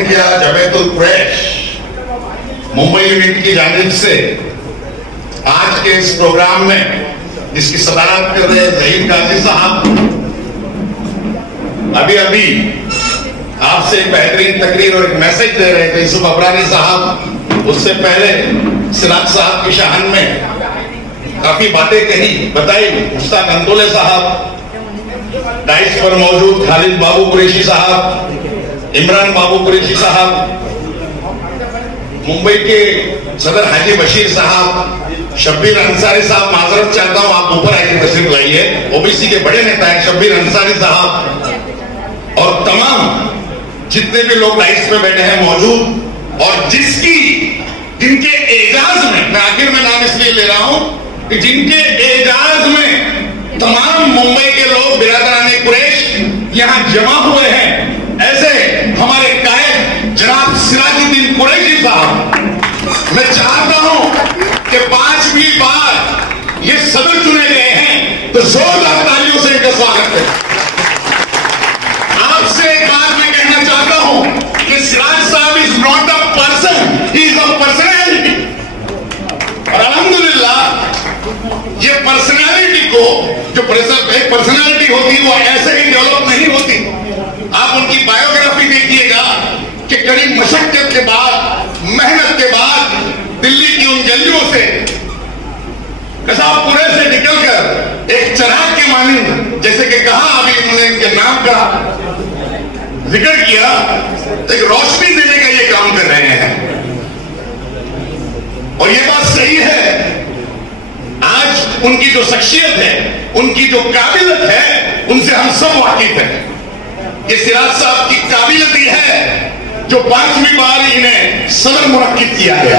किया जवेदुल कुरैश मुंबई यूनिट की जानिब से आज के इस प्रोग्राम में जिसकी सदारत कर रहे जहीर काजी साहब, अभी अभी आपसे एक बेहतरीन तकरीर और एक मैसेज दे रहे थे यूसुफ अबरानी साहब। उससे पहले सिराज साहब की शान में काफी बातें कही बताई। मुश्ताक अंदोले साहब, डाइस पर मौजूद खालिद बाबू कुरैशी साहब, इमरान बाबू कुरैशी साहब, मुंबई के सदर हाजी बशीर साहब, शब्बीर अंसारी साहब, माजरत चाहता हूं आप ऊपर आके तशरीफ लाइए, ओबीसी के बड़े नेता हैं शब्बीर अंसारी साहब, और तमाम जितने भी लोग डाइस पे बैठे हैं मौजूद, और जिनके एजाज में, मैं आखिर में नाम इसलिए ले रहा हूं कि जिनके एजाज में तमाम मुंबई के लोग बिरादराने कुरैश यहां जमा हुए हैं, ऐसे हमारे कायद जनाब सिराजुद्दीन कुरैशी साहब, मैं चाहता हूं कि 5वीं बार ये सदर चुने गए हैं तो जोरदार तालियों से इनका स्वागत करें। आपसे एक बात मैं कहना चाहता हूं कि सिराज साहब is not a person, he is a personality. और अल्हम्दुलिल्लाह ये पर्सनैलिटी को, जो एक पर्सनैलिटी होती है वो ऐसे ही डेवलप नहीं होती। आप उनकी बायोग्राफी देखिएगा कि कड़ी मशक्कत के बाद, मेहनत के बाद, दिल्ली की उन गलियों से, कसाबपुरे से निकलकर एक चिराग के मानिंद, जैसे कि कहा अभी उन्होंने इनके नाम का जिक्र किया, एक रोशनी देने का ये काम कर रहे हैं। और ये बात सही है, आज उनकी जो शख्सियत है, उनकी जो काबिलियत है, उनसे हम सब वाकिफ हैं। ये सिराज साहब की काबिलियत ही है जो 5वीं बार इन्हें सदर मुनक्किद किया गया।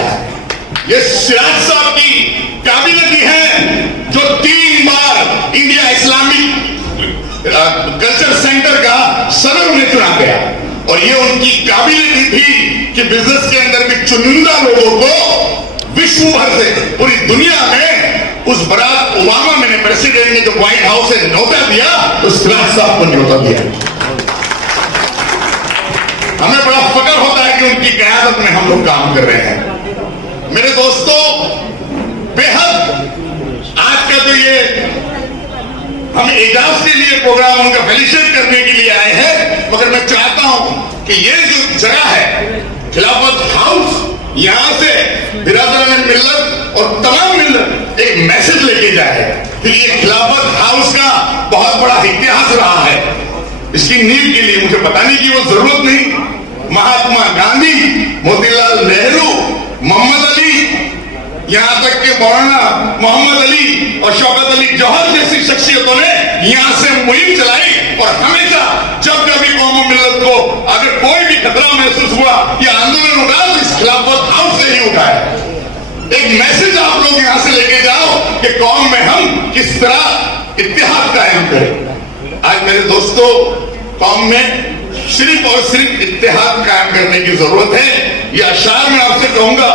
ये सिराज साहब की काबिलियत ही है जो 3 बार इंडिया इस्लामिक कल्चर सेंटर का सदर उन्हें चुना गया। और ये उनकी काबिलियत थी कि बिजनेस के अंदर भी चुनिंदा लोगों को विश्व भर से, पूरी दुनिया में, उस बराक ओबामा में प्रेसिडेंट ने जो व्हाइट हाउस से न्योता दिया, उस सिराज साहब को न्योता दिया। हमें बड़ा फक्र होता है कि उनकी क़यादत में हम लोग काम कर रहे हैं। मेरे दोस्तों, बेहद आज का जो ये हम एजाज के लिए प्रोग्राम उनका फेलिसिटेट करने के लिए आए हैं, मगर मैं चाहता हूं कि ये जो जगह है खिलाफत हाउस, यहां से बिरादरान मिल्लत और तमाम मिल्लत एक मैसेज लेके जाए कि ये खिलाफत हाउस का बहुत बड़ा इतिहास रहा है। इसकी नींव के लिए मुझे बताने की वो जरूरत नहीं। महात्मा गांधी, मोतीलाल नेहरू, मोहम्मद अली, यहां तक के मौलाना मोहम्मद अली और शौकत अली जौहर जैसी शख्सियतों ने यहां से मुहिम चलाई। और हमेशा जब कभी कौम मिल्लत को अगर कोई भी खतरा महसूस हुआ या आंदोलन उठा, तो इस खिलाफत हाउस से ही उठाया। एक मैसेज आप लोग यहां से लेके जाओ कि कौम में हम किस तरह इत्तेहाद कायम करें। आज मेरे दोस्तों, कौम में सिर्फ और सिर्फ इत्तेहाद कायम करने की जरूरत है। ये अशार में आपसे कहूंगा,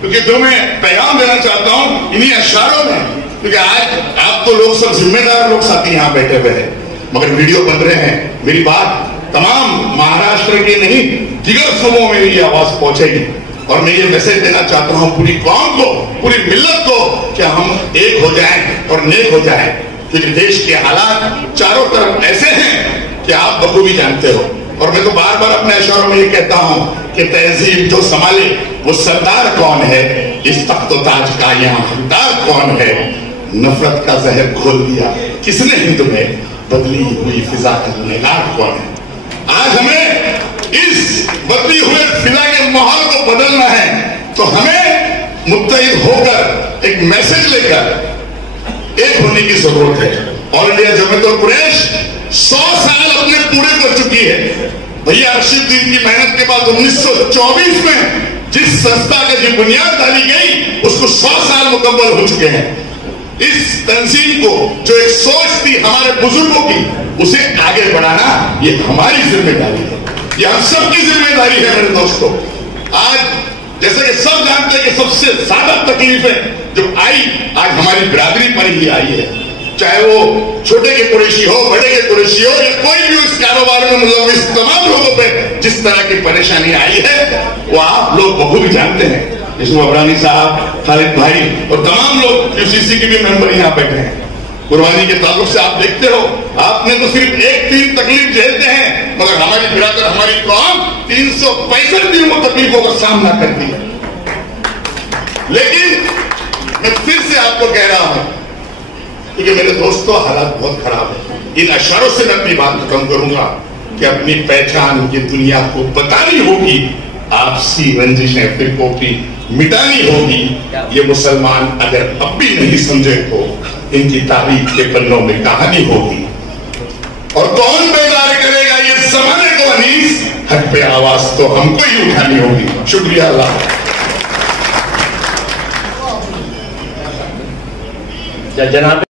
क्योंकि जो मैं पैगाम देना चाहता हूं इन्हीं अशारों में, क्योंकि आज आप तो लोग सब जिम्मेदार लोग साथी यहां बैठे हुए हैं, मगर वीडियो बन रहे हैं। मेरी बात तमाम महाराष्ट्र के नहीं, दिगर सूबों में ये आवाज पहुंचेगी। और मैं ये मैसेज देना चाहता हूं पूरी कौम को, पूरी मिल्लत को, कि हम एक हो जाएं और नेक हो जाएं। क्योंकि देश के हालात चारों तरफ ऐसे हैं कि आप बखूबी जानते हो। और मैं तो बार बार अपने अशारों में ये कहता हूं कि तहजीब जो संभाले वो सरदार कौन है, इस तख्त ताज का यहाँ हकदार कौन है। नफरत का जहर घोल दिया किसने हिंद में, बदली हुई फिजा का निगार कौन है। आज हमें इस बदली हुए फिजा के माहौल को बदलना है, तो हमें मुत्तहिद होकर एक मैसेज लेकर एक होने की जरूरत है। ऑल इंडिया जमीयतुल कुरैश 100 साल अपने पूरे कर चुकी है। भैया अरशदुद्दीन की मेहनत के बाद 1924 में जिस संस्था का जो बुनियाद डाली गई, उसको 100 साल मुकम्मल हो चुके हैं। इस तंजीम को जो एक सोच थी हमारे बुजुर्गों की, उसे आगे बढ़ाना ये हमारी जिम्मेदारी है, ये हम सबकी जिम्मेदारी है। मेरे दोस्तों, आज जैसे कि सब जानते हैं कि सबसे ज्यादा तकलीफें जो आई आज हमारी बिरादरी पर ही आई है। चाहे वो छोटे के कुरैशी हो, बड़े के कुरैशी हो, या कोई भी उस कारोबार में मुलव्विस तमाम लोगों पे जिस तरह की परेशानी आई है वो आप लोग बखूबी जानते हैं। जिसमें अबरानी साहब, खालिद भाई और तमाम लोग यूसीसी के भी मेंबर यहाँ बैठे हैं। कुर्बानी के ताल्लुक से आप देखते हो, आपने तो सिर्फ एक दिन तकलीफ झेलते हैं, मगर हमारी बिरादर, हमारी कौम 365 दिन वो तकलीफों का सामना करती है। लेकिन मैं फिर से आपको कह रहा हूं, क्योंकि मेरे दोस्तों हालात बहुत खराब है। इन अशारों से मैं अपनी बात खत्म करूंगा कि अपनी पहचान ये दुनिया को बतानी होगी, आपसी रंजिशें फिरकों की मिटानी होगी। ये मुसलमान अगर अब भी नहीं समझे तो इनकी तारीख के पन्नों में कहानी होगी। और कौन बेदार करेगा ये जमाने को अनीस, हक पे आवाज तो हमको ही उठानी होगी। शुक्रिया अल्लाह। जनाब